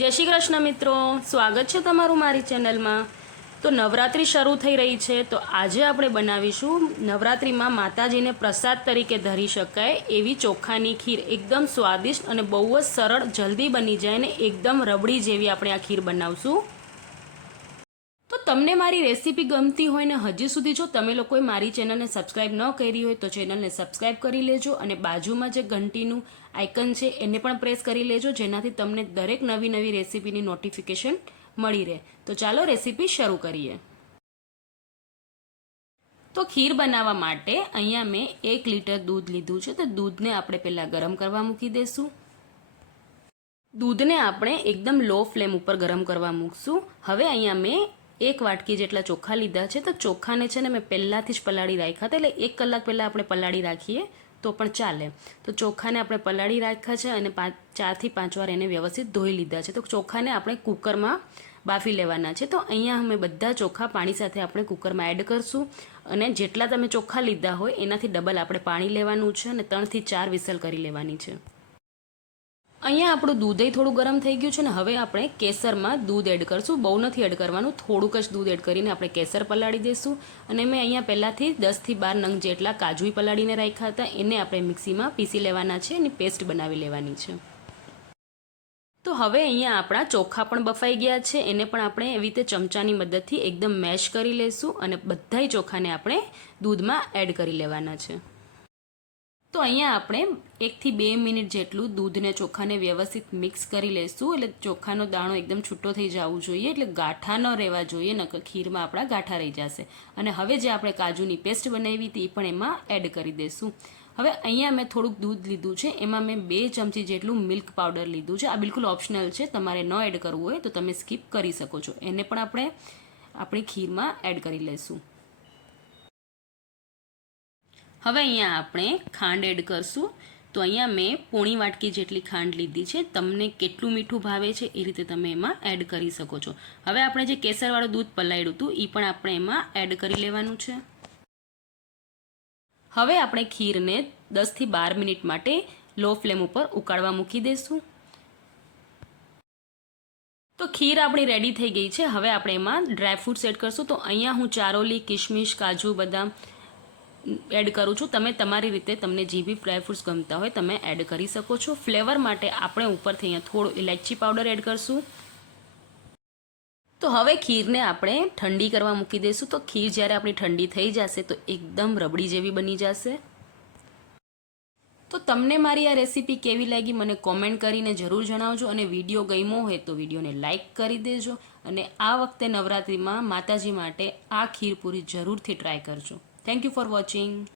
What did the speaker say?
જય શ્રી કૃષ્ણ મિત્રો, સ્વાગત છે તમારું મારી ચેનલમાં। તો નવરાત્રિ શરૂ થઈ રહી છે, તો આજે આપણે બનાવીશું નવરાત્રિમાં માતાજીને પ્રસાદ તરીકે ધરી શકાય એવી ચોખાની ખીર। એકદમ સ્વાદિષ્ટ અને બહુ જ સરળ, જલ્દી બની જાય ને એકદમ રબડી જેવી આપણે આ ખીર બનાવશું। તો તમને મારી રેસીપી ગમતી હોય ને હજી સુધી જો તમે લોકોએ મારી ચેનલને સબસ્ક્રાઈબ ન કરી હોય તો ચેનલને સબસ્ક્રાઈબ કરી લેજો અને બાજુમાં જે ઘંટીનું આઇકન છે એને પણ પ્રેસ કરી લેજો, જેનાથી તમને દરેક નવી નવી રેસીપીની નોટિફિકેશન મળી રહે। તો ચાલો રેસીપી શરૂ કરીએ। તો ખીર બનાવવા માટે અહીંયા મેં 1 લીટર દૂધ લીધું છે। તો દૂધને આપણે પહેલાં ગરમ કરવા મૂકી દઈશું। દૂધને આપણે એકદમ લો ફ્લેમ ઉપર ગરમ કરવા મૂકશું। હવે અહીંયા મેં 1 વાટકી જેટલા ચોખા લીધા છે। તો ચોખાને છે ને મેં પહેલાંથી જ પલાળી રાખ્યા હતા, એટલે 1 કલાક પહેલાં આપણે પલાળી રાખીએ તો પણ ચાલે। તો ચોખાને આપણે પલાળી રાખ્યા છે અને 4 થી 5 વાર એને વ્યવસ્થિત ધોઈ લીધા છે। તો ચોખાને આપણે કુકરમાં બાફી લેવાના છે। તો અહીંયા અમે બધા ચોખા પાણી સાથે આપણે કુકરમાં એડ કરશું અને જેટલા તમે ચોખા લીધા હોય એનાથી ડબલ આપણે પાણી લેવાનું છે અને 3 થી 4 વિસલ કરી લેવાની છે। અહીંયા આપણું દૂધ થોડું ગરમ થઈ ગયું છે ને હવે આપણે કેસરમાં દૂધ એડ કરશું। બહુ નથી એડ કરવાનું, થોડુંક જ દૂધ એડ કરીને આપણે કેસર પલાળી દઈશું। અને મેં અહીંયા પહેલાંથી 10 થી 12 નંગ જેટલા કાજુ પલાળીને રાખ્યા હતા, એને આપણે મિક્સીમાં પીસી લેવાના છે અને પેસ્ટ બનાવી લેવાની છે। તો હવે અહીંયા આપણા ચોખા પણ બફાઈ ગયા છે, એને પણ આપણે એવી રીતે ચમચાની મદદથી એકદમ મેશ કરી લઈશું અને બધાય ચોખાને આપણે દૂધમાં એડ કરી લેવાના છે। તો અહીંયા આપણે 1 થી 2 મિનિટ જેટલું દૂધને ચોખાને વ્યવસ્થિત મિક્સ કરી લઈશું, એટલે ચોખાનો દાણો એકદમ છૂટો થઈ જવું જોઈએ, એટલે ગાંઠા ન રહેવા જોઈએ, નકર ખીરમાં આપણા ગાંઠા રહી જશે। અને હવે જે આપણે કાજુની પેસ્ટ બનાવી હતી એ પણ એમાં એડ કરી દઈશું। હવે અહીંયા મેં થોડુંક દૂધ લીધું છે, એમાં મેં 2 ચમચી જેટલું મિલ્ક પાવડર લીધું છે। આ બિલકુલ ઓપ્શનલ છે, તમારે ન એડ કરવું હોય તો તમે સ્કીપ કરી શકો છો। એને પણ આપણે આપણી ખીરમાં એડ કરી લઈશું। હવે અહીંયા આપણે ખાંડ એડ કરશું। તો અહીંયા મેં પોણી વાટકી જેટલી ખાંડ લીધી છે। તમને કેટલું મીઠું ભાવે છે એ રીતે તમે એમાં એડ કરી શકો છો। હવે આપણે જે કેસરવાળું દૂધ પલાળ્યું હતું એ પણ આપણે એમાં એડ કરી લેવાનું છે। હવે આપણે ખીરને 10 થી 12 મિનિટ માટે લો ફ્લેમ ઉપર ઉકાળવા મૂકી દઈશું। તો ખીર આપણી રેડી થઈ ગઈ છે। હવે આપણે એમાં ડ્રાયફ્રૂટ્સ એડ કરશું। તો અહીંયા હું ચારોલી, કિશમિશ, કાજુ, બદામ એડ કરું છું। તમે તમારી રીતે તમને જે બી ડ્રાયફ્રૂટ્સ ગમતા હોય તમે એડ કરી શકો છો। ફ્લેવર માટે આપણે ઉપરથી અહીંયા થોડો ઇલાયચી પાવડર એડ કરશું। તો હવે ખીરને આપણે ઠંડી કરવા મૂકી દઈશું। તો ખીર જ્યારે આપણી ઠંડી થઈ જશે તો એકદમ રબડી જેવી બની જશે। તો તમને મારી આ રેસીપી કેવી લાગી મને કોમેન્ટ કરીને જરૂર જણાવજો, અને વિડીયો ગમ્યો હોય તો વિડીયોને લાઇક કરી દેજો, અને આ વખતે નવરાત્રિમાં માતાજી માટે આ ખીર પૂરી જરૂરથી ટ્રાય કરજો। Thank you for watching.